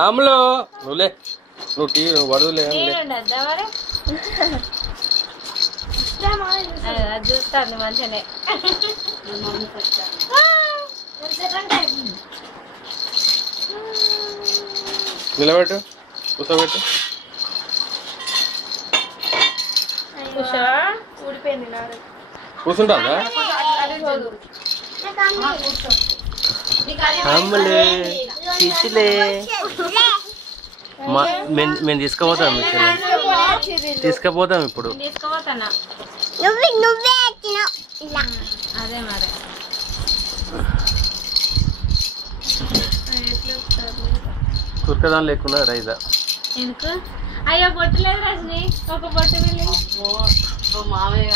అమ్ములు నువ్వులే నువ్వు టీవీ నువ్వు పడుదులే చూస్తాను మంచిగానే నిలబెట్టు కూర్చోబెట్టు ఊడిపోయింది కూర్చుంటుందా అమ్ములే చిచ్చిలే మేము తీసుకుపోతాం తీసుకుపోతాం ఇప్పుడు తీసుకుపోతానా అదే మరి కురకదాని లేకుండా రైదా ఎందుకు అయ్యో బొట్టు లేదు రజని ఒక బొట్టు వెళ్ళి మామయ్య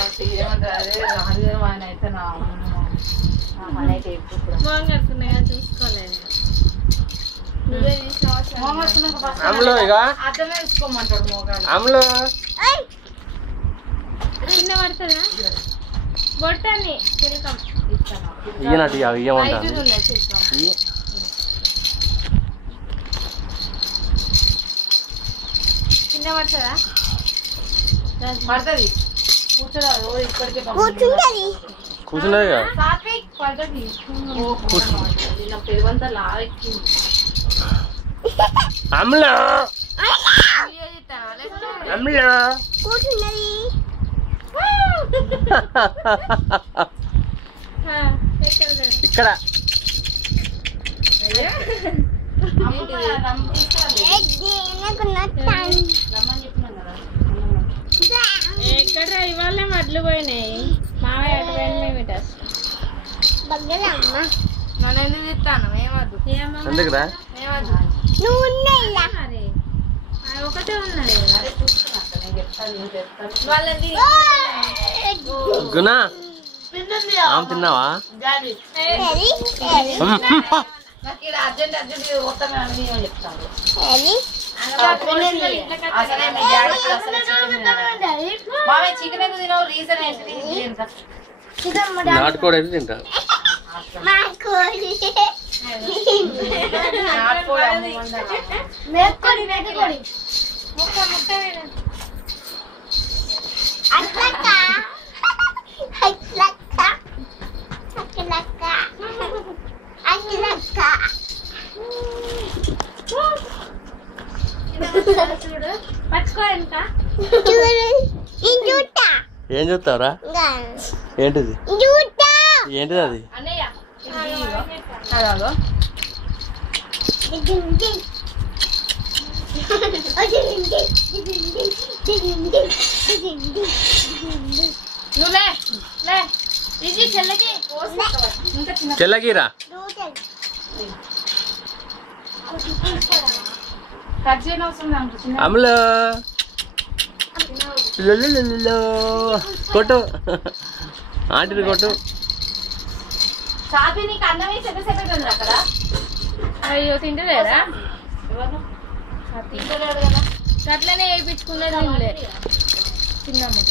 అయితే మోహన్ కట్టుకున్నాయా చూసుకోలేదు అమ్ములు ఇక అతనే తీసుకోమంటాడు మోగాడు అమ్ములు కింద పడుతుందా బొట్టని చిలకం ఇయ్యనట్టు ఇయ్యమంటాను కింద పడుతుందా పడుతుంది కూర్చోరాదు ఇక్కడికే కూర్చున్నది కదా పడుతుంది నా పెరువంతా లావెక్కింది అమ్ములు అమ్ములు ఇక్కడ ఎక్కడ ఇవాళ మడ్లు పోయినాయి మావయ్య అటు పోయిన మేము ఇటు నన్ను ఎందుకు తిట్టాను ఏమద్దు ఎందుకురా ఏమద్దు మరి ఒకటే ఉన్నది వాళ్ళది గునా ఆమె తిన్నావా నాకు ఇక్కడ అర్జెంట్ వస్తానని చెప్తాను మామయ్య చికెన్ ఎందుకు తినవు రీజన్ ఏంటిది నాటుకోడి అయితే తింటా పచ్చుకో ఎంత ఏం చూస్తావురా ఏంటిది ఏంటిది అది అన్నయ్య నువ్వులే లే ఇది చెల్లకి చెల్లగిరా కట్ చేయడం అవసరం అమ్ములు కొట్టు ఆంటీని కొట్టు కాపీ నీకు అన్నం వేసి సెపరేట్ ఉంది అక్కడ అయ్యో తింటలేదా తింటలేడు కదా అట్లనే వేయించుకున్నది తినలే తిన్నాము